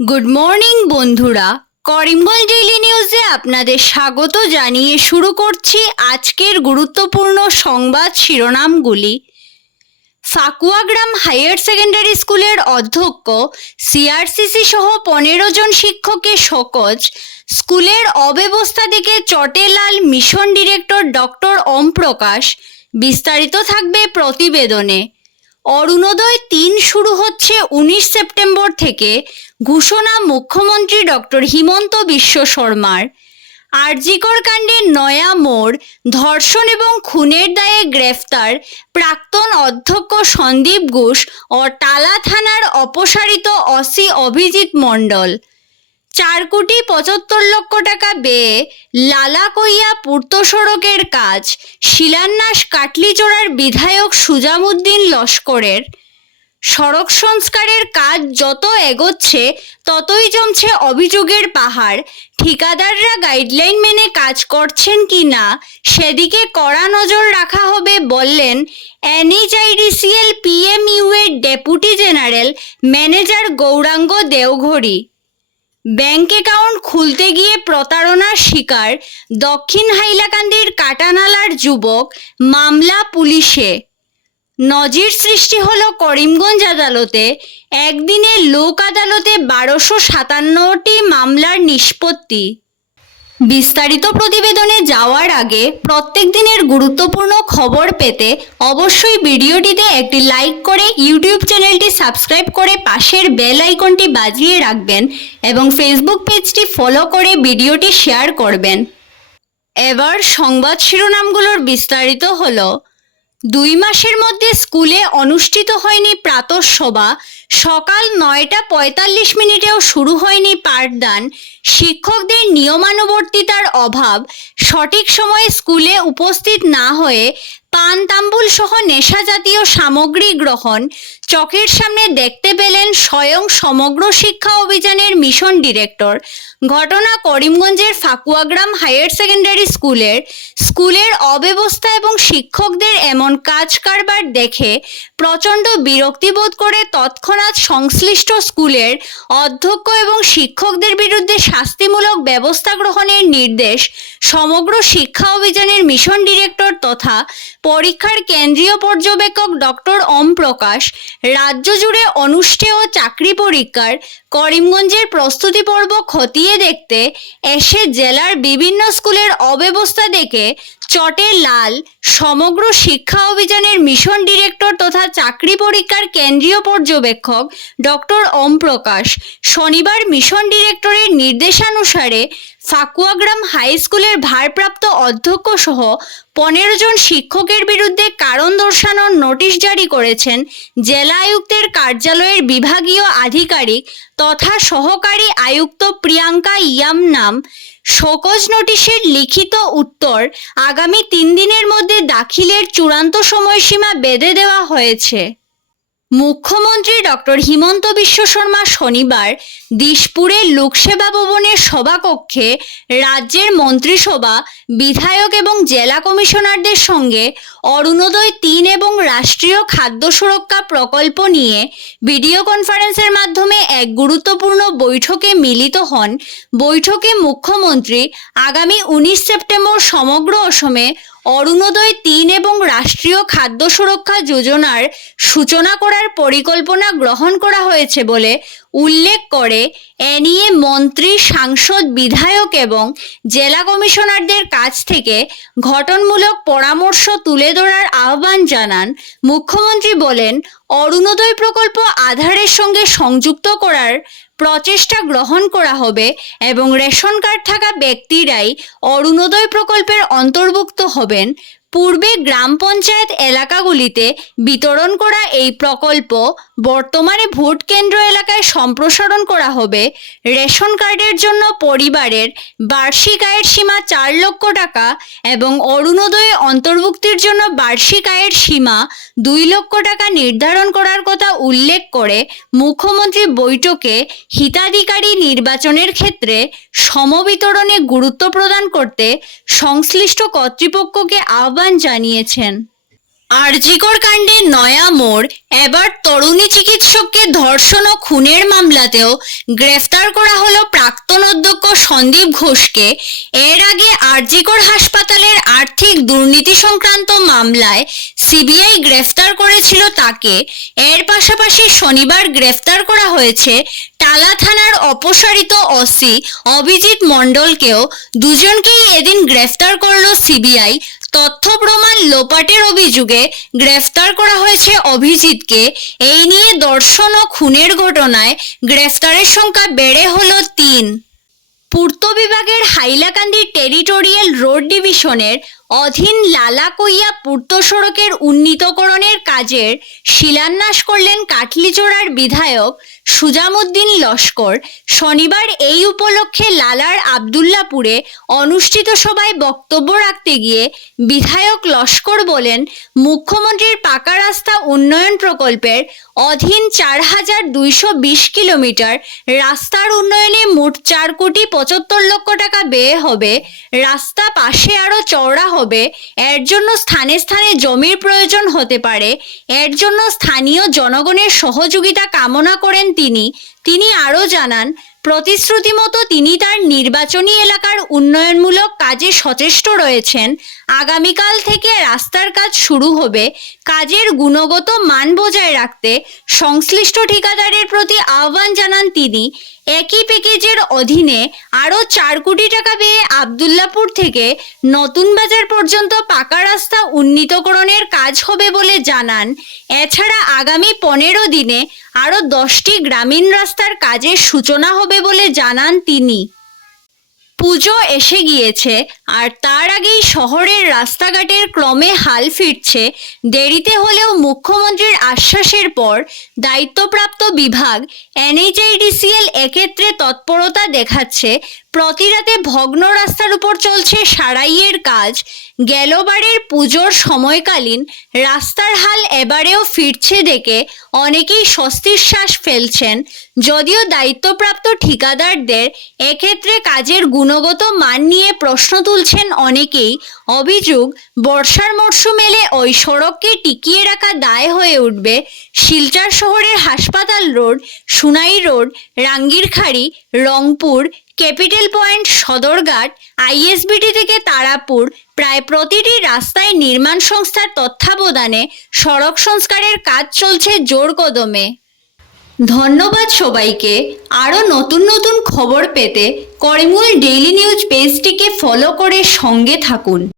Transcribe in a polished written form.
Good morning বন্ধুরা, Karimganj daily নিউজে আপনাদের স্বাগত জানিয়ে শুরু করছি আজকের গুরুত্বপূর্ণ সংবাদ শিরোনামগুলি। ফাকুয়াগ্রাম হায়ার সেকেন্ডারি স্কুলের অধ্যক্ষ, সিআরসিসি সহ 15 জন শিক্ষকের শোকজ, স্কুলের অব্যবস্থা দেখে চটে লাল মিশন ডিরেক্টর ডক্টর ওম প্রকাশ। বিস্তারিত থাকবে প্রতিবেদনে। অরুণোদয় 3 শুরু হচ্ছে 19 সেপ্টেম্বর থেকে, ঘোষণা মুখ্যমন্ত্রী ডক্টর হিমন্ত বিশ্ব শর্মার। আরজিকর কাণ্ডে নয়া মোড়, ধর্ষণ এবং খুনের দায়ে গ্রেফতার প্রাক্তন অধ্যক্ষ সন্দীপ ঘোষ ও টালা থানার অপসারিত ওসি অভিজিৎ মণ্ডল। 4,75,00,000 টাকা ব্যয়ে লালাকইয়া পূর্ত সড়কের কাজ, শিলান্যাস কাটলিচড়ার বিধায়ক সুজামুদ্দিন লস্করের। সড়ক সংস্কারের কাজ যত এগোচ্ছে ততই জমছে অভিযোগের পাহাড়। ঠিকাদাররা গাইডলাইন মেনে কাজ করছেন কি না সেদিকে কড়া নজর রাখা হবে বললেন এনএইচআইডিসিএল পিএমইউ এর ডেপুটি জেনারেল ম্যানেজার গৌরাঙ্গ দেওঘড়ী। ব্যাংক অ্যাকাউন্ট খুলতে গিয়ে প্রতারণার শিকার দক্ষিণ হাইলাকান্দির কাটানালার যুবক, মামলা পুলিশে। নজির সৃষ্টি হলো করিমগঞ্জ আদালতে, একদিনে লোক আদালতে 1257টি মামলার নিষ্পত্তি। বিস্তারিত প্রতিবেদনে যাওয়ার আগে প্রত্যেক দিনের গুরুত্বপূর্ণ খবর পেতে অবশ্যই ভিডিওটিতে একটি লাইক করে ইউটিউব চ্যানেলটি সাবস্ক্রাইব করে পাশের বেল আইকনটি বাজিয়ে রাখবেন এবং ফেসবুক পেজটি ফলো করে ভিডিওটি শেয়ার করবেন। এবার সংবাদ শিরোনামগুলোর বিস্তারিত হলো। 2 মাসের মধ্যে স্কুলে অনুষ্ঠিত হয়নি প্রাতঃসভা, সকাল 9:45 শুরু হয়নি পাঠদান, শিক্ষকদের নিয়মানুবর্তিতার অভাব, সঠিক সময়ে স্কুলে উপস্থিত না হয়ে পান তাম্বুল সহ নেশা জাতীয় সামগ্রী গ্রহণ, চোখের সামনে দেখতে পেলেন স্বয়ং সমগ্র শিক্ষা অভিযানের মিশন ডিরেক্টর। ঘটনা করিমগঞ্জের ফাকুয়াগ্রাম হায়ার সেকেন্ডারি স্কুলের অব্যবস্থা এবং শিক্ষকদের এমন কাজ কারবার দেখে প্রচণ্ড বিরক্তিবোধ করে তৎক্ষণাৎ সংশ্লিষ্ট স্কুলের অধ্যক্ষ এবং শিক্ষকদের বিরুদ্ধে শাস্তিমূলক ব্যবস্থা গ্রহণের নির্দেশ সমগ্র শিক্ষা অভিযানের মিশন ডিরেক্টর তথা পরীক্ষার কেন্দ্রীয় পর্যবেক্ষক ডক্টর ওম প্রকাশ। রাজ্য জুড়ে অনুষ্ঠেয় চাকরি পরীক্ষার করিমগঞ্জের প্রস্তুতি পর্ব খতিয়ে দেখতে এসে জেলার বিভিন্ন স্কুলের অব্যবস্থা দেখে চটে লাল সমগ্র শিক্ষা অভিযানের মিশন ডিরেক্টর তথা চাকরি পরীক্ষার কেন্দ্রীয় পর্যবেক্ষক ডক্টর ওম প্রকাশ শনিবার মিশন ডিরেক্টরের নির্দেশানুসারে ফাকুয়াগ্রাম হাই স্কুলের ভারপ্রাপ্ত অধ্যক্ষ সহ 15 জন শিক্ষকের বিরুদ্ধে কারণ দর্শানোর নোটিশ জারি করেছেন জেলা আয়ুক্তের কার্যালয়ের বিভাগীয় আধিকারিক তথা সহকারী আয়ুক্ত প্রিয়াঙ্কা ইয়ামনাম। শোকজ নোটিশের লিখিত উত্তর আগামী 3 দিনের মধ্যে দাখিলের চূড়ান্ত সময়সীমা বেঁধে দেওয়া হয়েছে। মুখ্যমন্ত্রী ডক্টর হিমন্ত বিশ্ব শর্মা শনিবার দিশপুরে লোকসেবা ভবনের সভাকক্ষে রাজ্যের মন্ত্রিসভা, বিধায়ক এবং জেলা কমিশনারদের সঙ্গে অরুণোদয় 3 এবং রাষ্ট্রীয় খাদ্য সুরক্ষা প্রকল্প নিয়ে ভিডিও কনফারেন্সের মাধ্যমে এক গুরুত্বপূর্ণ বৈঠকে মিলিত হন। বৈঠকে মুখ্যমন্ত্রী আগামী 19 সেপ্টেম্বর সমগ্র অসমে অরুণোদয় 3 এবং রাষ্ট্রীয় খাদ্য সুরক্ষা যোজনার সূচনা করার পরিকল্পনা গ্রহণ করা হয়েছে বলে উল্লেখ করে এ নিয়ে মন্ত্রী, সাংসদ, বিধায়ক এবং জেলা কমিশনারদের কাছ থেকে গঠনমূলক পরামর্শ তুলে ধরার আহ্বান জানান। মুখ্যমন্ত্রী বলেন, অরুণোদয় প্রকল্প আধারের সঙ্গে সংযুক্ত করার প্রচেষ্টা গ্রহণ করা হবে এবং রেশন কার্ড থাকা ব্যক্তিরাই অরুণোদয় প্রকল্পের অন্তর্ভুক্ত হবেন। পূর্বে গ্রাম পঞ্চায়েত এলাকাগুলিতে বিতরণ করা এই প্রকল্প বর্তমানে ভোট কেন্দ্র এলাকায় সম্প্রসারণ করা হবে। রেশন কার্ডের জন্য পরিবারের বার্ষিক আয়ের সীমা 4 লক্ষ টাকা এবং অরুণোদয়ে অন্তর্ভুক্তির জন্য বার্ষিক আয়ের সীমা 2 লক্ষ টাকা নির্ধারণ করার কথা উল্লেখ করে মুখ্যমন্ত্রী বৈঠকে হিতাধিকারী নির্বাচনের ক্ষেত্রে সমবিতরণে গুরুত্ব প্রদান করতে সংশ্লিষ্ট কর্তৃপক্ষকে আহ্বান জানিয়েছেন। আরজিকর কাণ্ডে নয়া মোড়, এবার তরুণী চিকিৎসককে ধর্ষণ ও খুনের মামলাতেও গ্রেফতার করা হলো প্রাক্তন অধ্যক্ষ সন্দীপ ঘোষকে। এর আগে আরজিকর হাসপাতালের আর্থিক দুর্নীতি সংক্রান্ত মামলায় সিবিআই গ্রেফতার করেছিল তাকে। এর পাশাপাশি শনিবার গ্রেফতার করা হয়েছে টালা থানার অপসারিত ওসি অভিজিৎ মণ্ডলকেও। দুজনকেই এদিন গ্রেফতার করল সিবিআই। তথ্য প্রমাণ লোপাটের অভিযোগে গ্রেফতার করা হয়েছে অভিজিৎকে। এই নিয়ে ধর্ষণ ও খুনের ঘটনায় গ্রেফতারের সংখ্যা বেড়ে হলো ৩। পূর্ত বিভাগের হাইলাকান্দি টেরিটোরিয়াল রোড ডিভিশনের অধীন লালাকইয়া পূর্ত সড়কের উন্নীতকরণের কাজের শিলান্যাস করলেন কাটলিচড়ার বিধায়ক সুজামুদ্দিন লস্কর। শনিবার এই উপলক্ষে লালার আবদুল্লাপুরে অনুষ্ঠিত সভায় বক্তব্য রাখতে গিয়ে বিধায়ক লস্কর বলেন, মুখ্যমন্ত্রীর পাকা রাস্তা উন্নয়ন প্রকল্পের অধীন ৪,২২০ কিলোমিটার রাস্তার উন্নয়নে মোট ৪,৭৫,০০,০০০ টাকা ব্যয় হবে। রাস্তা পাশে আরও চওড়া হবে। এর জন্য স্থানে স্থানে জমির প্রয়োজন হতে পারে। এর জন্য স্থানীয় জনগণের সহযোগিতা কামনা করেন তিনি আরও জানান, প্রতিশ্রুতি মতো তিনি তার নির্বাচনী এলাকার উন্নয়নমূলক কাজে সচেষ্ট রয়েছেন। আগামীকাল থেকে রাস্তার কাজ শুরু হবে। কাজের গুণগত মান বজায় রাখতে সংশ্লিষ্ট ঠিকাদারের প্রতি আহ্বান জানান তিনি। একই প্যাকেজের অধীনে আরও ৪ কোটি টাকা ব্যয়ে আবদুল্লাপুর থেকে নতুন বাজার পর্যন্ত পাকা রাস্তা উন্নীতকরণের কাজ হবে বলে জানান। এছাড়া আগামী ১৫ দিনে আরও 10টি গ্রামীণ রাস্তার কাজের সূচনা হবে বলে জানান তিনি। পুজো এসে গিয়েছে, আর তার আগেই শহরের রাস্তাঘাটের ক্রমে হাল ফিরছে। দেরিতে হলেও মুখ্যমন্ত্রীর আশ্বাসের পর দায়িত্বপ্রাপ্ত বিভাগ NHIDCL এক্ষেত্রে তৎপরতা দেখাচ্ছে। প্রতি রাতে ভগ্ন রাস্তার উপর চলছে সারাইয়ের কাজ। গেলবারের পুজোর সময়কালীন রাস্তার হাল এবারেও ফিরছে দেখে অনেকেই স্বস্তির শ্বাস ফেলছেন। যদিও দায়িত্বপ্রাপ্ত ঠিকাদারদের এক্ষেত্রে কাজের গুণগত মান নিয়ে প্রশ্ন তুলছেন অনেকেই। অভিযোগ, বর্ষার মরশুম এলে ওই সড়ককে টিকিয়ে রাখা দায় হয়ে উঠবে। শিলচর শহরের হাসপাতাল road, Sunai road, Rangirkhari, Rangpur, capital point, Sadarghat, ISBT থেকে তারাপুর প্রায় প্রতিটি রাস্তায় নির্মাণ সংস্থার তত্ত্বাবধানে সড়ক সংস্কারের কাজ চলছে জোর কদমে। ধন্যবাদ সবাইকে। আরও নতুন নতুন খবর পেতে করিমগঞ্জ ডেইলি নিউজ পেজটিকে ফলো করে সঙ্গে থাকুন।